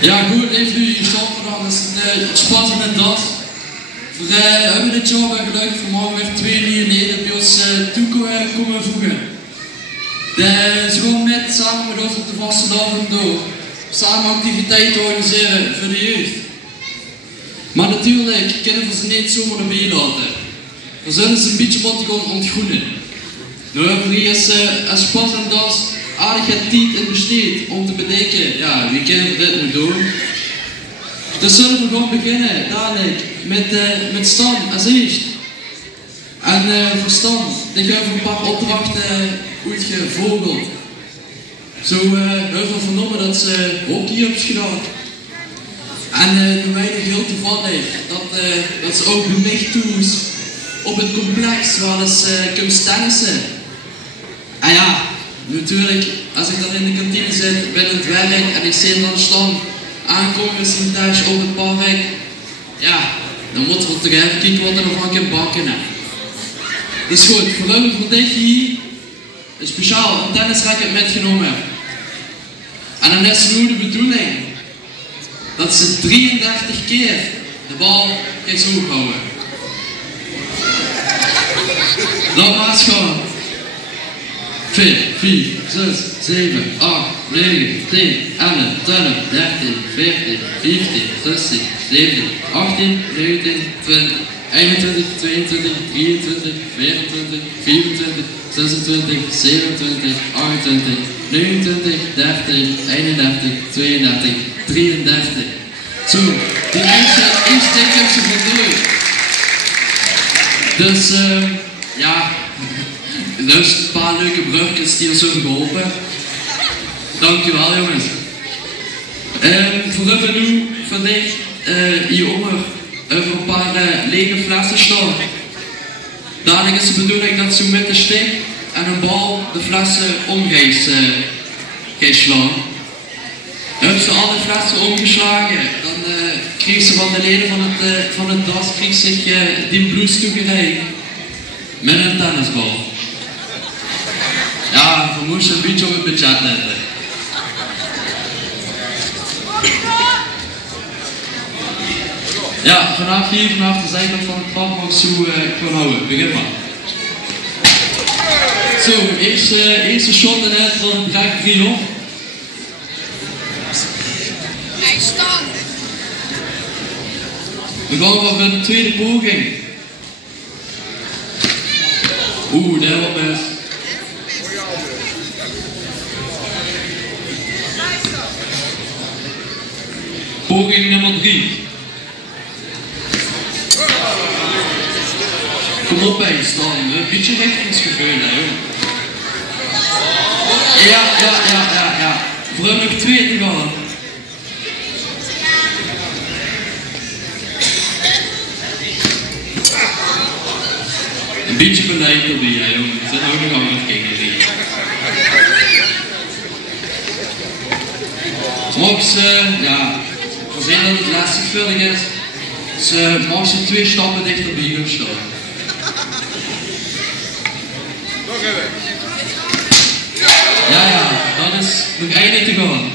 Ja, goed, even nu hier stoppen dan. Dat is het spas in het das. We hebben dit jaar gelukkig vanmorgen weer 2 nieuwe leden bij ons toe komen voegen. Ze gaan samen met ons op de vaste avond door. Samen activiteiten organiseren voor de jeugd. Maar natuurlijk kunnen we ze niet zomaar erbij laten. We zullen ze een beetje moeten gaan ontgroenen. Nu hebben we hier als spas en das aardig het tijd in besteed om te bedenken, ja, wie kunnen we dit nu doen? Dus zullen we gewoon beginnen, dadelijk, met Stan als eerst. En voor Stan, die gaan we een paar opdrachten uitgevogeld. Zo heel veel vernomen dat ze hockey hebben gedaan. En nu weet ik heel toevallig dat ze ook bij mij toe op het complex waar ze kunnen tennissen. En ja, natuurlijk, als ik dan in de kantine zit, binnen het werk en ik zie dan Stan aankomen met zijn tasje op het park, ja, dan moeten we toch even kijken wat er nog van kan bakken. Is goed, voor dit hier een speciaal tennisracket metgenomen. En dan is nu de bedoeling dat ze 33 keer de bal gaan zo houden. Laat maar eens gaan. 4, 5, 6, 7, 8, 9, 10, 11, 12, 13, 14, 15, 16, 17, 18, 19, 20, 21, 22, 23, 24, 25, 26, 27, 28, 29, 30, 31, 32, 33. Zo, die eerste heb ze voltooid. Dus, ja, dus een paar leuke brugjes die ons hebben geholpen. Dankjewel jongens. Voor hebben nu vandaag hieronder over een paar lege flessen staan. Dadelijk is de bedoeling dat ze met de stick en een bal de flessen gaan slaan. Hebben ze alle flessen omgeslagen, dan kreeg ze van de leden van het das zich die bloes toegereikt. Met een tennisbal. Ja, we moesten een beetje op het budget letten. Ja, vanaf hier, vanaf de zijkant van het trap mag zo gewoon houden. Begin maar. Zo, eerste shot en net, dan draai ik 3 op. Hij staat. We gaan voor een tweede poging. Oeh, dat was best. Poging nummer 3. Kom op bij Stan, een beetje richtingsgevoel hè joh. Ja. Voor hem nog 2 te gaan. Een beetje beleid erbij hè joh, er zijn ook nog andere kinderen hier. Mocht ze, ja, voorzien dat het lastigvuldig is, mag ze 2 stappen dichterbij gaan staan. Nog even. Ja, dat is nog 1 te gaan.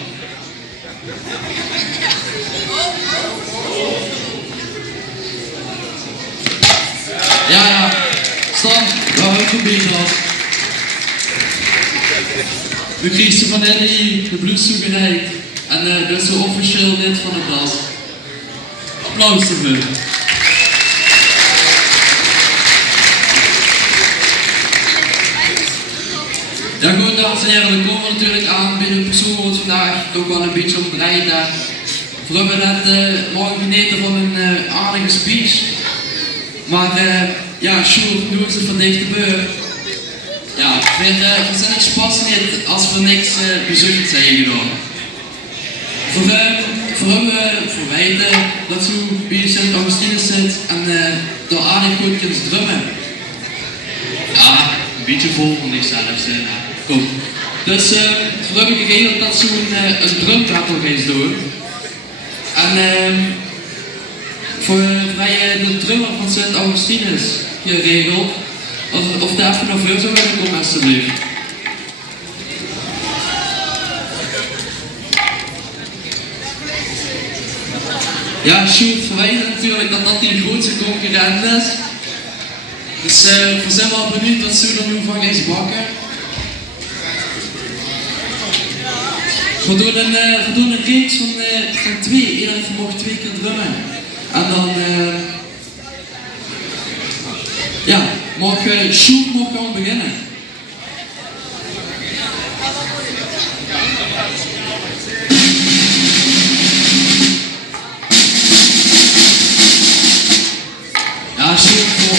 Ja, Stan, waar ook een beetje af. We kregen van Eddie de bloed toegereikt en dus zo officieel lid van het das. Applaus ervoor. Ja goed, dames en heren, we komen natuurlijk aan bij de persoon wordt vandaag toch wel een beetje ontbreid. We hebben net morgen geneten van een aardige speech. Maar ja, Sjoerd, nu is het van dichtbij. Ja, we zijn het pas niet als we niks bezocht zijn gedaan. Voor weten dat ze bij Sint Augustinus zit en daar aardig goed kunt drummen. Ja, een beetje vol van zichzelf zijn. Kom. Dus voor hebben we geregeld dat ze een drumbattle gaan doen. En voor de drummer van Sint Augustinus geregeld. Of daar even nog veel zou willen komen alsjeblieft. Ja, Sjoerd verwijt natuurlijk dat dat die grootste concurrent is. Dus we zijn wel benieuwd wat ze er nu van gaat bakken. We doen een reeks van 2. Iedereen mag 2 keer drummen. En dan ja, Sjoerd gaan beginnen. Ja, Sjoerd voor.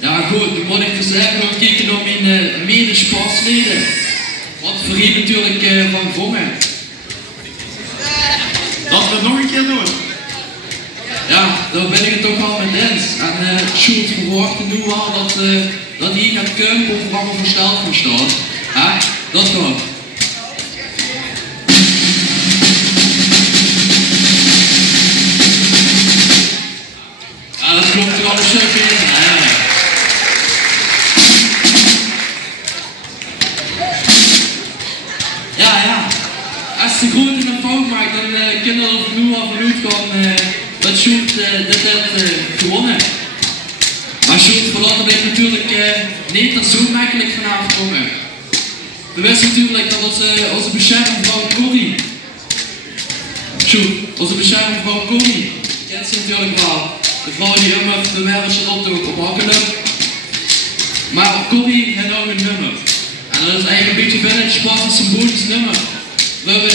Ja goed, dan moet ik dus even gaan kijken naar mijn medespaarsleden. Wat voor hier natuurlijk van vongen. Dat we het nog een keer doen. Ja, daar ben ik het toch wel met eens. En Sjoerd verwacht nu al dat hij gaat kumpen of wat voor stel van staat. Ja, dat gaat. Ja, dat klopt er al een stukje in. Ja. Als de grote een fout maakt, dan kunnen we er nu al vanuit gaan dat Sjoerd dit heeft gewonnen. Maar Sjoerd verlaten blijft natuurlijk niet dat zo makkelijk vanavond komen. We wisten natuurlijk dat onze beschermvrouw Corrie, Sjoerd, onze beschermvrouw Corrie, kent ze natuurlijk wel. De vrouw die immer de wereldje op hakkelen. Maar Corrie heeft nog een nummer. En dat is eigenlijk een beetje binnen het Spaans een symbolisch nummer. We hebben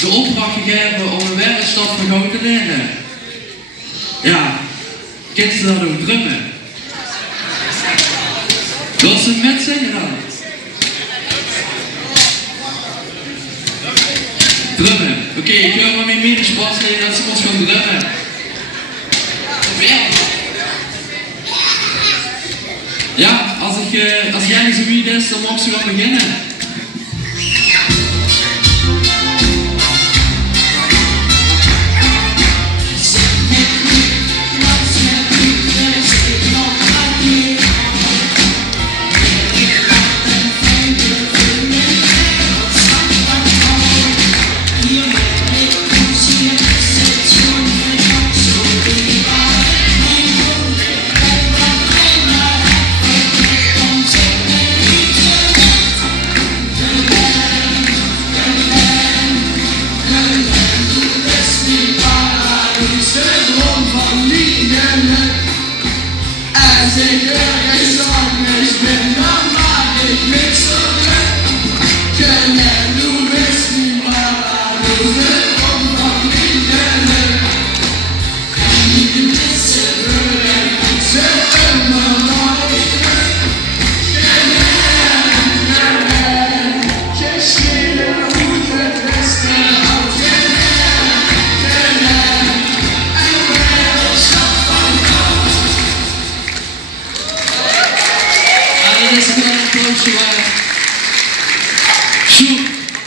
de opdracht gegeven om een wereldstad van goud te leren. Ja, kent ze dat ook drummen? Dat ze met zingen dan. Drummen. Oké, ik ga maar mijn medespas leren dat ze ons gaan drummen. Ja, als jij zo wie is, dan mag ze wel beginnen.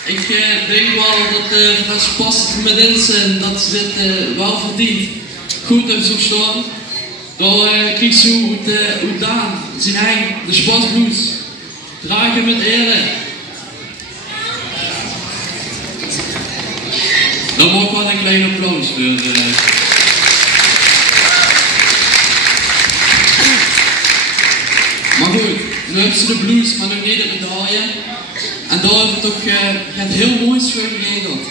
Ik denk wel dat als past met inzien dat ze dit wel verdient. Goed hebben zo staan. Dan krijgt ze hoe Daan zijn eigen de spasbloes dragen met ere. Dan mag wel een klein applaus voor. Maar goed, nu hebben ze de blues, maar nog niet de medaille. En daar hebben we toch het heel moois voor geregeld.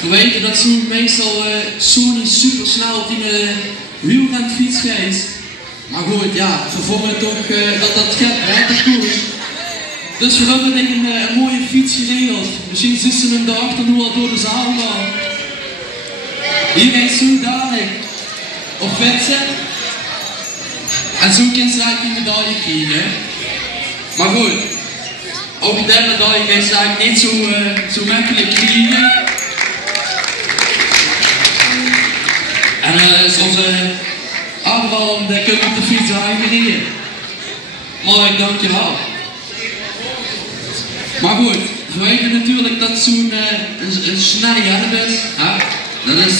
We weten dat zo meestal Sony super snel op die wielrenfiets gaat. Maar goed, ja, we vonden toch dat gaat goed. Dus we hebben een mooie fiets geregeld. Misschien zien ze hem daarachter nu al door de zaal gaan. Hier gaat zo dadelijk op fietsen. En zo kan ze eigenlijk die medaille krijgen. Maar goed, ook die medaille kan ze eigenlijk niet zo makkelijk krijgen. En zoals Abraham, die kunt op de fiets aangereden. Mark, dankjewel. Maar goed, we weten natuurlijk dat zo'n een snelle helm is. Ja, dat is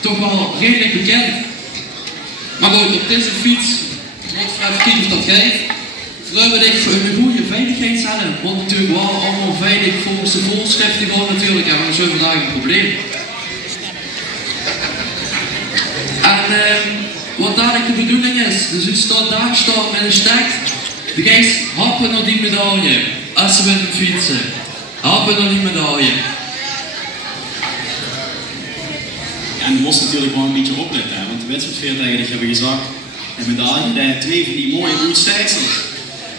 toch wel redelijk bekend. Maar goed, op deze fiets, ik ga even kijken of dat geeft. We hebben echt voor een goede veiligheid zelf. Want natuurlijk wel allemaal veilig volgens de voorschriften gaan natuurlijk. En we hebben vandaag een probleem. En wat dadelijk de bedoeling is, dus u staat daar staat met een stek. De geest happen naar die medaille. Als ze met hem fietsen. Happen naar die medaille. En je moest natuurlijk wel een beetje opletten, hè? Want de wedstrijdveertigers hebben gezegd, de medaille, die twee van die mooie uitstijgsels.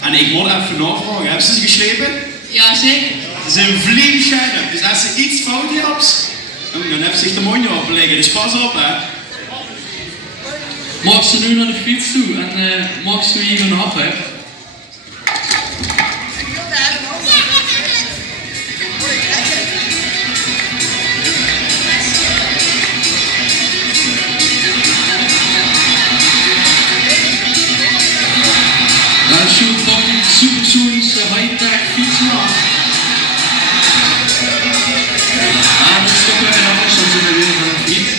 En ik moet even navragen, hebben ze geslepen? Ja, zeker. Ze zijn vliegenscherp, dus als ze iets fout hebben, dan hebben ze zich de mondje opgelegd, dus pas op hè. Mag ze nu naar de fiets toe en mag ze hier gaan happen. Zo'n fucking supersonische high-tech fietsmaat. Ah, dat is toch weer anders dan ze weer van een fiets.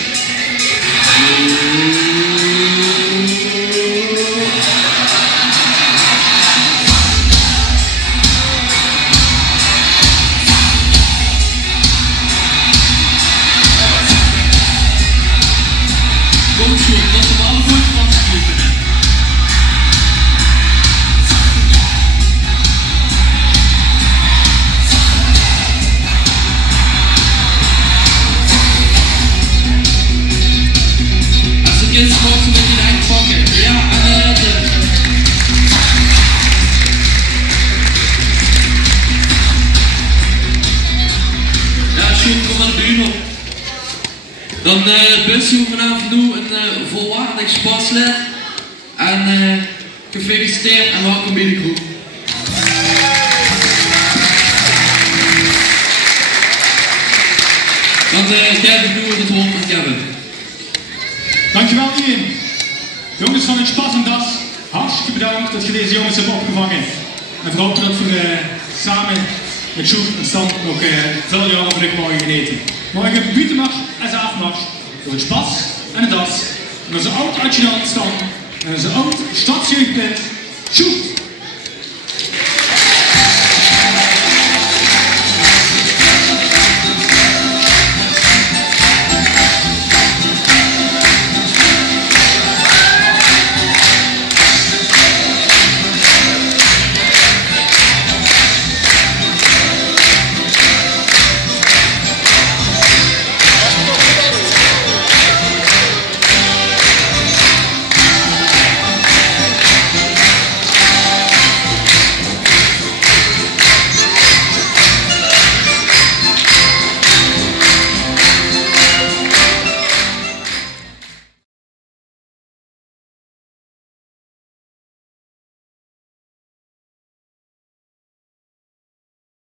Kom zo, dat is wel een goed vastgelopen. Jetzt kommt mit den Einpacken. Ja, an der Erde. Ja, schoen, kom naar de bühne op. Dan bus je vanavond nu een volwaardig sportslid. En gefeliciteerd en welkom bij de groep. Dan kijk ik nu het woord met Kevin. Dankjewel Ian. Jongens van het Spas en Das, hartstikke bedankt dat je deze jongens hebt opgevangen. En vooral dat we samen met Sjoerd en Stan nog veel jaren voor ik morgen geneten. Morgen buitenmars en avondmars door het Spas en het Das. En onze oud-adjudant Stan en onze oud-stadsjeugdblind Sjoerd.